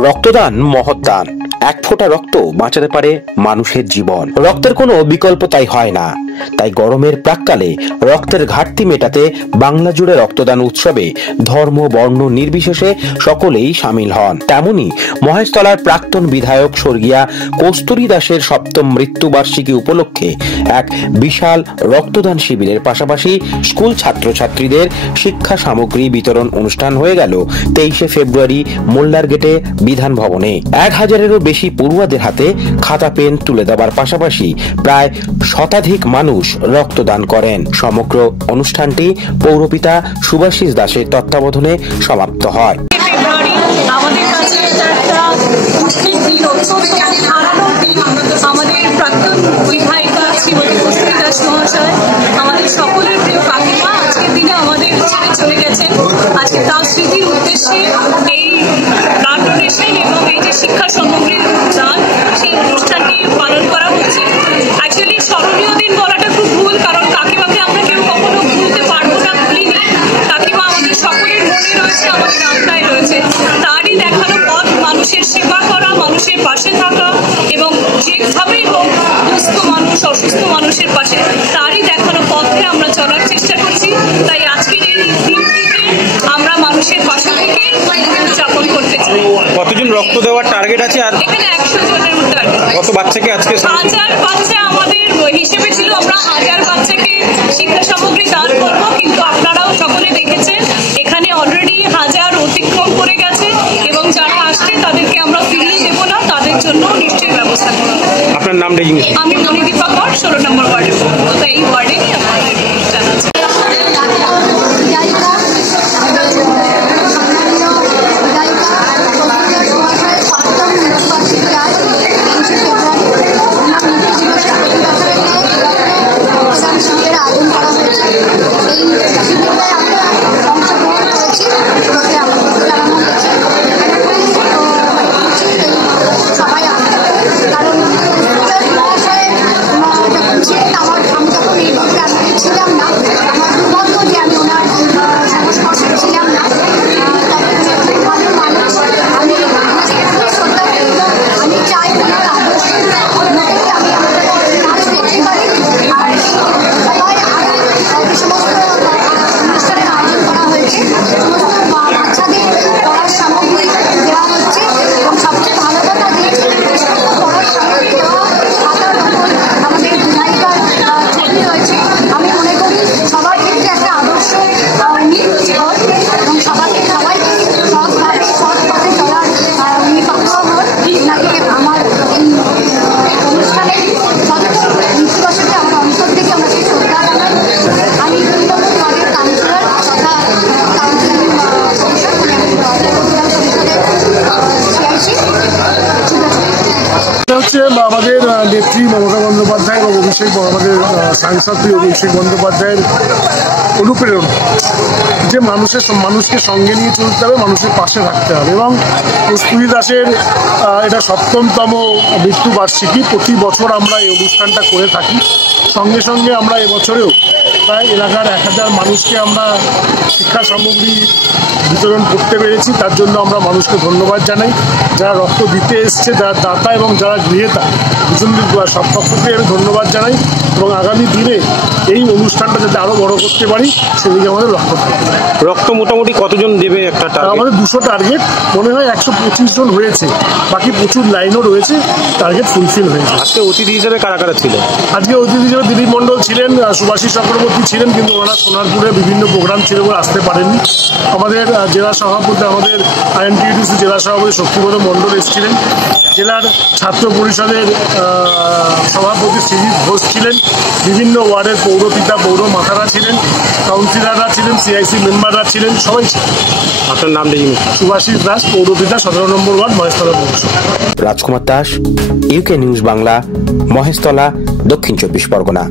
রক্তদান মহৎ দান। এক ফোঁটা রক্ত বাঁচাতে পারে মানুষের জীবন। রক্তের কোনো বিকল্প তাই হয় না। তাই গরমের প্রাক্কালে রক্তের ঘাটতি মেটাতে বাংলা জুড়ে রক্তদান উৎসবে ধর্ম বর্ণ নির্বিশেষে সকলেই সামিল হন। তেমনি মহেশতলার প্রাক্তন বিধায়ক স্বর্গীয়া কস্তুরী দাসের সপ্তম মৃত্যুবার্ষিকী উপলক্ষে এক বিশাল রক্তদান শিবিরের পাশাপাশি স্কুল ছাত্রছাত্রীদের শিক্ষা সামগ্রী বিতরণ অনুষ্ঠান হয়ে গেল 23শে ফেব্রুয়ারি মোল্লার গেটে বিধান ভবনে। 1000-এরও বেশি পড়ুয়াদের হাতে খাতা পেন তুলে দেওয়ার পাশাপাশি প্রায় শতাধিক মানুষ রক্তদান করেন। সমগ্র অনুষ্ঠানটি পৌরপিতা সুভাষিস দাসের তত্ত্বাবধানে সমাপ্ত হয়। আমাদের কাছে একটা খুশির দিন, হারানোর দিন। আমাদের প্রাক্তন বিধায়িকা শ্রীমতী কস্তুরী দাস মহাশয়, আমাদের সকলের প্রিয় কাকিমা, আজকের দিনে আমাদের ছেড়ে চলে গেছেন। আজকে তার স্মৃতির উদ্দেশ্যে এই ব্লাড ডোনেশন এবং এই যে শিক্ষা সামগ্রীর দান, সেই অনুষ্ঠানটি পালন করা হচ্ছে। অ্যাকচুয়ালি স্মরণীয় দিন বলাটা খুব ভুল, কারণ কাকিমাকে আমরা কেউ কখনো ভুলতে পারবো না, ভুলিনি। কাকিমা আমাদের সকলের মনে রয়েছে, আমাদের আত্মায় রয়েছে। তারই দেখানো পথ মানুষের সেবা করা, মানুষের পাশে থাকা এবং যেভাবেই হোক দুস্থ মানুষ, অসুস্থ মানুষের পাশে, তারই দেখানো পথে আমরা চলার চেষ্টা করছি। তাই আজকের এই দিনটিকে আমরা মানুষের পাশে থেকে উদযাপন করতে চাই। কতজন রক্ত দেওয়ার টার্গেট আছে? আর এখানে 100 জনের মতো টার্গেট। কত বাচ্চাকে আজকে? 1000 বাচ্চা আমাদের হিসেবে ছিল, আমরা 1000 বাচ্চাকে শিক্ষা সামগ্রী দান করবো, কিন্তু আপনারাও সকলে দেখেছেন এখানে অলরেডি 1000 অতিক্রম করে গেছে এবং যারা আসছে তাদেরকে আমরা ফিরিয়ে দেব না, তাদের জন্য নিশ্চয়ই ব্যবস্থা করব। আপনার নামটা? আমি মণিদীপা কর, 16 নম্বর ওয়ার্ডে। তো এই ওয়ার্ডে আমাদের অনুষ্ঠান আছে। আমাদের নেত্রী মমতা বন্দ্যোপাধ্যায় এবং আমাদের সাংসদ অভিষেক বন্দ্যোপাধ্যায়ের অনুপ্রেরণা যে মানুষকে সঙ্গে নিয়ে চলতে হবে, মানুষের পাশে থাকতে হবে। এবং কস্তুরী দাসের এটা 7তম মৃত্যুবার্ষিকী। প্রতি বছর আমরা এই অনুষ্ঠানটা করে থাকি। সঙ্গে সঙ্গে আমরা এবছরেও প্রায় এলাকার 1000 মানুষকে আমরা শিক্ষা সামগ্রী বিতরণ করতে পেরেছি। তার জন্য আমরা মানুষকে ধন্যবাদ জানাই। যারা রক্ত দিতে এসছে, যারা দাতা এবং যারা গৃহীতা, দুজনকে সব পক্ষ থেকে আমি ধন্যবাদ জানাই। এবং আগামী দিনে এই অনুষ্ঠানটা যাতে আরও বড় করতে পারি সেদিকে আমাদের লক্ষ্য থাকবে। রক্ত মোটামুটি কতজন দেবে? একটা আমাদের 200 টার্গেট, মনে হয় 125 জন হয়েছে, বাকি প্রচুর লাইনও রয়েছে, টার্গেট ফুলফিল হয়েছে। আজকে অতিথি হিসেবে কারা কারা ছিল? আজকে অতিথি হিসেবে দিলীপ মণ্ডল ছিলেন, সুভাষিস চক্রবর্তী ছিলেন, কিন্তু ওনারা সোনারপুরে বিভিন্ন প্রোগ্রাম ছিল বলে আসতে পারেননি। আমাদের জেলা সভাপতি, আমাদের আইএনটিইউসি জেলা সভাপতি শক্তিপদ মণ্ডল এসেছিলেন। জেলার ছাত্র পরিষদের সভাপতি শ্রীজিৎ ঘোষ ছিলেন। বিভিন্ন ওয়ার্ডের পৌরপিতা, পৌর মাতারা ছিলেন, কাউন্সিলররা ছিলেন, সিআইসি মেম্বাররা ছিলেন, সবাই ছিলেন। আপনার নামটা? সুভাষিস দাস, পৌরপিতা, 17 নম্বর ওয়ার্ড, মহেশতলা পৌরসভা। রাজকুমার দাস, ইউকে নিউজ বাংলা, মহেশতলা, দক্ষিণ 24 পরগনা।